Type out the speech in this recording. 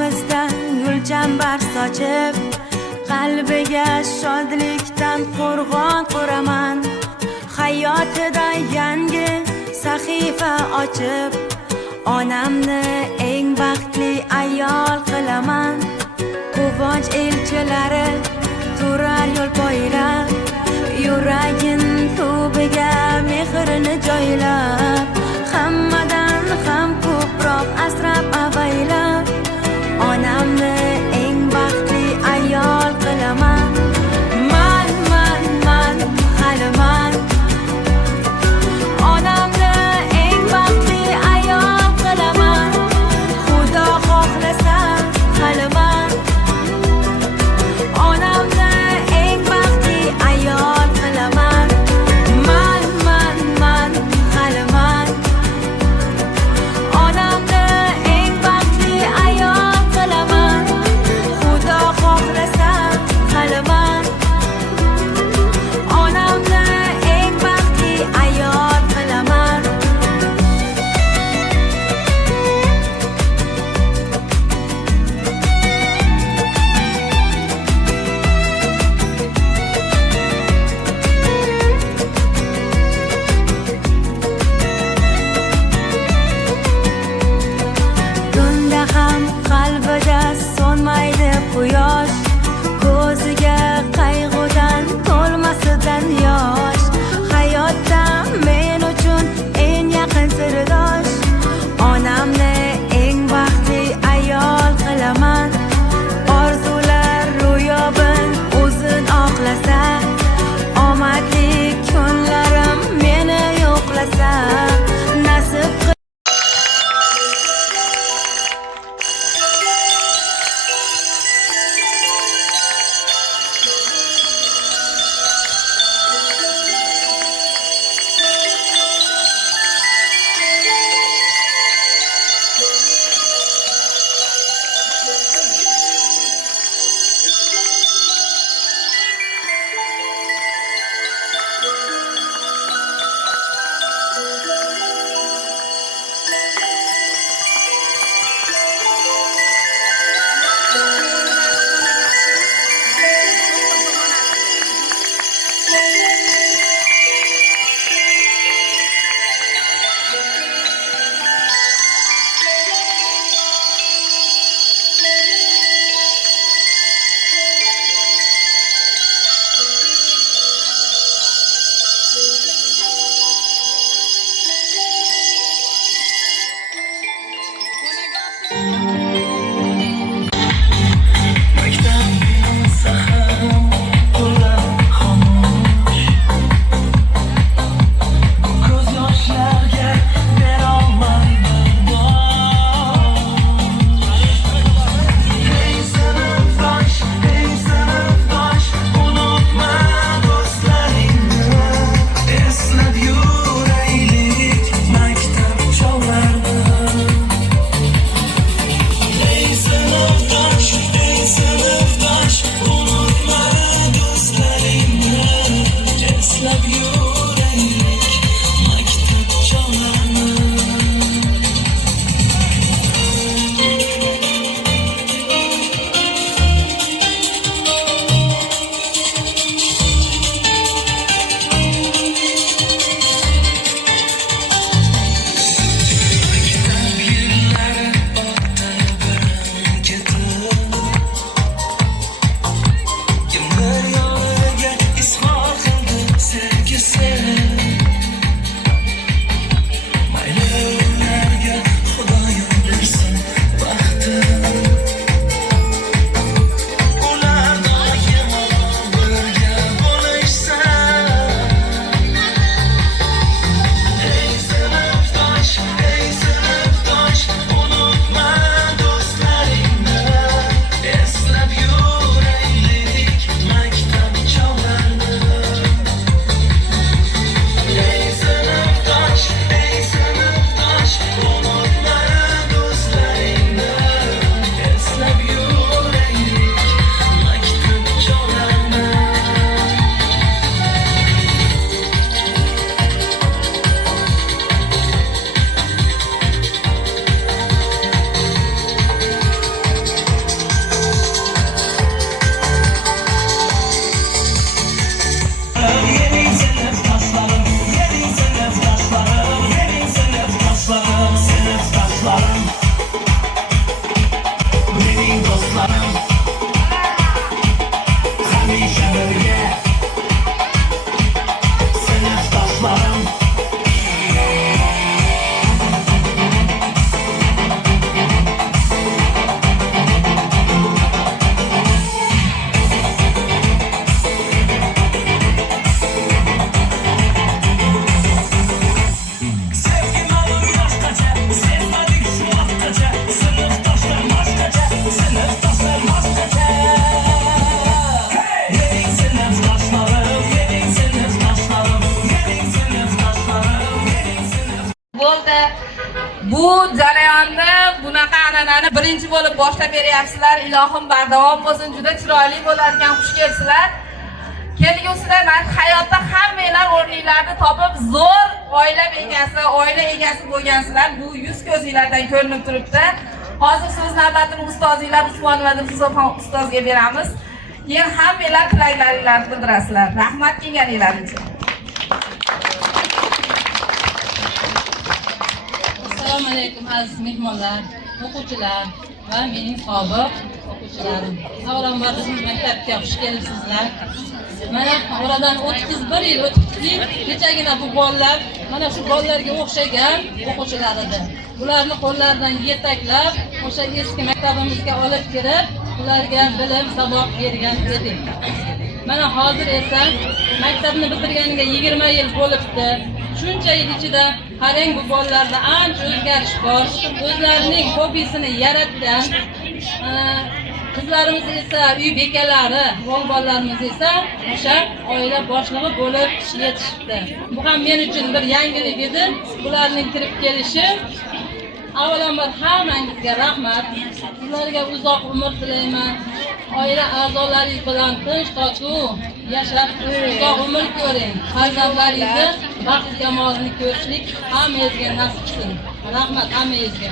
og'izdan gulchambar sochib, qalbiga shodlikdan qo'rg'on quraman. Hayotida yangi sahifa ochib, onamni eng baxtli ayol qilaman. Quvonch elchilari turar yo'l poylab, yuragin tubiga mehrini joylab, hammadan ham ko'proq asrab avaylab, onamni eng baxtli ayol qilaman. Man haliman, onamni eng baxtli ayol qilaman. Xudo xohlasa haliman, onamni eng baxtli ayol qilaman. Man haliman, onamni eng jarayonni, bunaqa an'anani birinchi bo'lib boshlab beryapsizlar. Ilohim bardavom bo'lsin. Juda chiroyli bo'ladigan, xush kelibsizlar. Kelgusida hayotda hammanglar o'rningizni topib zo'r oila egasi bo'lgansizlar. Bu yuz ko'zinglardan ko'rinib turibdi. Hozir so'z navbatini ustozinglar Usmon va Dilso'zxon ustozga beramiz. Keyin hammanglar tilaklaringizni bildirasizlar. Rahmat kelganinglar uchun. Assalomu alaykum aziz mehmonlar, o'quvchilar va mening sobiq o'quvchilarim. Avvalambor bizning maktabga xush kelibsizlar. Mana oradan 31 yil o'tibdi. Kechagina bu bolalar mana shu bolalarga o'xshagan o'quvchilar edi. Ularni qo'llaridan yetaklab, o'sha eski maktabimizga olib kirib, ularga bilim, saboq bergan edik. Mana hozir esa maktabni bitirganiga 20 yil bo'libdi. Shuncha yil ichida qarang, bu bolalarda ancha o'zgarish bor. O'zlarining hobbisini yaratgan. Qizlarimiz esa uy bekalari, o'g'illarimiz esa o'sha oila boshlig'i bo'lib yetishibdi. Bu ham men uchun bir yangilik edi. Ularning kirib kelishi. Avvalambor hammangizga rahmat. Sizlarga uzoq umr tilayman. Oila a'zolaringiz bilan tinch totuv yashab, uzoq umr ko'ring. Farzandlaringizni baxt kamolini ko'rishlik hammangizga nasib qilsin. Rahmat hammangizga.